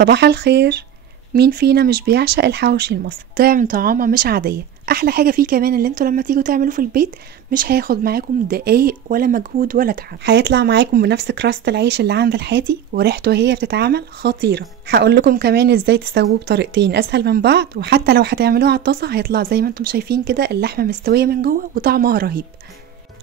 صباح الخير. مين فينا مش بيعشق الحواوشي المصري؟ طعمه مش عاديه. احلى حاجه فيه كمان اللي انتوا لما تيجوا تعملوه في البيت مش هياخد معاكم دقايق ولا مجهود ولا تعب، هيطلع معاكم بنفس كراست العيش اللي عند الحاتي، وريحته وهي بتتعمل خطيره. هقول لكم كمان ازاي تسووه بطريقتين اسهل من بعض، وحتى لو هتعملوه على الطاسه هيطلع زي ما انتم شايفين كده، اللحمه مستويه من جوه وطعمها رهيب.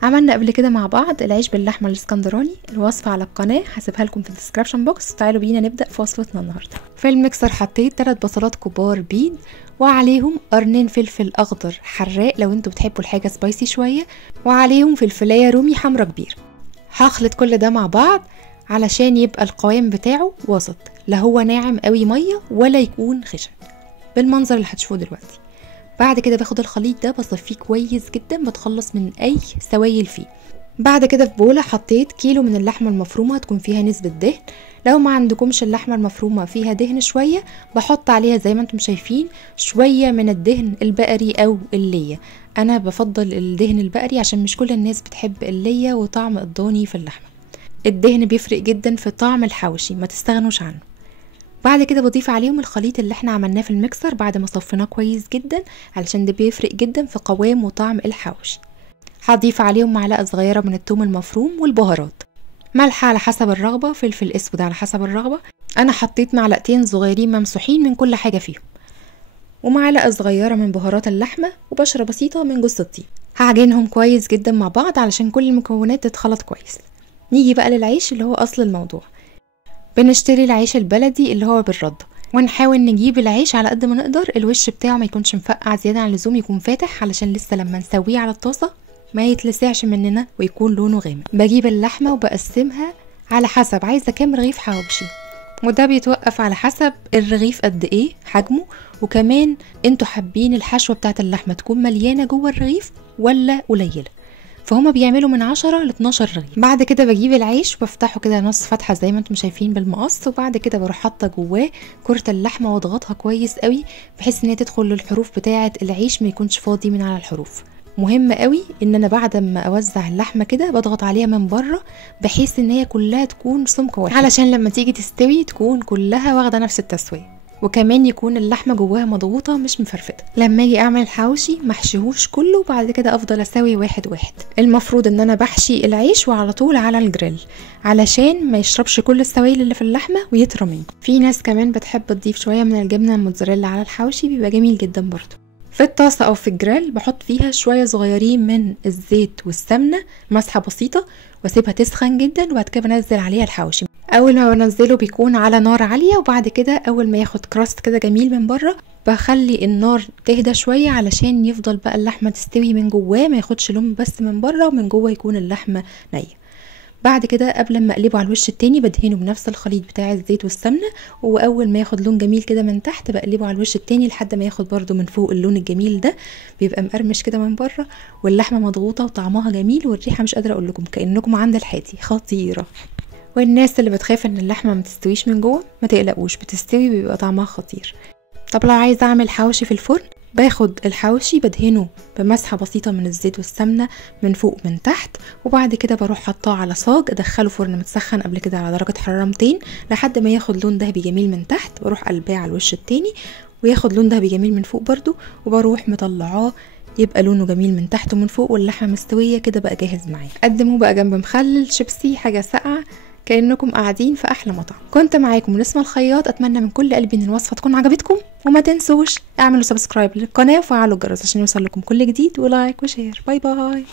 عملنا قبل كده مع بعض العيش باللحمه الاسكندراني، الوصفه على القناه هسيبها لكم في الديسكربشن بوكس. تعالوا بينا نبدا في وصفتنا النهارده. في الميكسر حطيت 3 بصلات كبار بيض، وعليهم قرنين فلفل اخضر حراق لو انتوا بتحبوا الحاجه سبايسي شويه، وعليهم فلفلايه رومي حمرا كبير. هخلط كل ده مع بعض علشان يبقى القوام بتاعه وسط، لا هو ناعم قوي ميه ولا يكون خشن بالمنظر اللي هتشوفوه دلوقتي. بعد كده باخد الخليط ده بصفيه كويس جدا، بتخلص من اي سوائل فيه. بعد كده في بوله حطيت كيلو من اللحمه المفرومه تكون فيها نسبه دهن. لو ما عندكمش اللحمه المفرومه فيها دهن شويه، بحط عليها زي ما انتم شايفين شويه من الدهن البقري او الليه. انا بفضل الدهن البقري عشان مش كل الناس بتحب الليه وطعم الضاني في اللحمه. الدهن بيفرق جدا في طعم الحواوشي، ما تستغنوش عنه. بعد كده بضيف عليهم الخليط اللي احنا عملناه في الميكسر بعد ما صفيناه كويس جدا، علشان ده بيفرق جدا في قوام وطعم الحواوشي. هضيف عليهم معلقه صغيره من الثوم المفروم والبهارات، ملح على حسب الرغبه، فلفل اسود على حسب الرغبه. انا حطيت معلقتين صغيرين ممسوحين من كل حاجه فيهم، ومعلقه صغيره من بهارات اللحمه، وبشره بسيطه من جوز الطيب. هعجنهم كويس جدا مع بعض علشان كل المكونات تتخلط كويس. نيجي بقى للعيش اللي هو اصل الموضوع. بنشتري العيش البلدي اللي هو بالرده، ونحاول نجيب العيش على قد ما نقدر الوش بتاعه ما يكونش مفقع زياده عن اللزوم، يكون فاتح علشان لسه لما نسويه على الطاسه ما يتلسعش مننا ويكون لونه غامق. بجيب اللحمه وبقسمها على حسب عايزه كام رغيف حواوشي، وده بيتوقف على حسب الرغيف قد ايه حجمه، وكمان انتوا حابين الحشوه بتاعه اللحمه تكون مليانه جوه الرغيف ولا قليله. فهما بيعملوا من 10 ل 12 رغيف. بعد كده بجيب العيش وبفتحه كده نص فتحه زي ما انتم شايفين بالمقص، وبعد كده بروح حاطه جواه كرة اللحمه واضغطها كويس قوي بحيث ان هي تدخل للحروف بتاعه العيش، ما يكونش فاضي من على الحروف. مهم قوي ان انا بعد ما اوزع اللحمه كده بضغط عليها من بره بحيث ان هي كلها تكون سمك واحد، علشان لما تيجي تستوي تكون كلها واخده نفس التسويه، وكمان يكون اللحمه جواها مضغوطه مش مفرفته. لما اجي اعمل الحواوشي محشيهوش كله، وبعد كده افضل اسوي واحد واحد. المفروض ان انا بحشي العيش وعلى طول على الجريل علشان ما يشربش كل السوائل اللي في اللحمه ويطرى مني. في ناس كمان بتحب تضيف شويه من الجبنه الموتزاريلا على الحواوشي، بيبقى جميل جدا برضو. في الطاسه او في الجريل بحط فيها شويه صغيرين من الزيت والسمنه مسحه بسيطه، واسيبها تسخن جدا، وبعد كده بنزل عليها الحواوشي. اول ما بنزله بيكون على نار عاليه، وبعد كده اول ما ياخد كراست كده جميل من بره بخلي النار تهدى شويه علشان يفضل بقى اللحمه تستوي من جواه، ما ياخدش لون بس من بره، ومن جوه يكون اللحمه نيه. بعد كده قبل ما اقلبه على الوش التاني بدهنه بنفس الخليط بتاع الزيت والسمنه، واول ما ياخد لون جميل كده من تحت بقلبه على الوش التاني لحد ما ياخد برده من فوق اللون الجميل ده، بيبقى مقرمش كده من بره، واللحمه مضغوطه وطعمها جميل، والريحه مش قادره اقول لكم كانكم عند الحاتي خطيره. والناس اللي بتخاف ان اللحمه ما تستويش من جوه ما تقلقوش، بتستوي بيبقى طعمها خطير. طب لو عايزه اعمل حواوشي في الفرن، باخد الحواوشي بدهنه بمسحه بسيطه من الزيت والسمنه من فوق ومن تحت، وبعد كده بروح حطاه على صاج ادخله فرن متسخن قبل كده على درجه حراره 200 لحد ما ياخد لون دهبي جميل من تحت، بروح قلباه على الوش التاني وياخد لون دهبي جميل من فوق برضو، وبروح مطلعاه يبقى لونه جميل من تحت ومن فوق، واللحمه مستويه كده بقى جاهز معايا. قدموه بقى جنب مخلل، شيبسي، حاجه ساقعه، كأنكم قاعدين في أحلى مطعم. كنت معاكم نسمة الخياط، أتمنى من كل قلبي إن الوصفة تكون عجبتكم، وما تنسوش اعملوا سبسكرايب للقناة وفعلوا الجرس عشان يوصل لكم كل جديد، ولايك وشير. باي باي.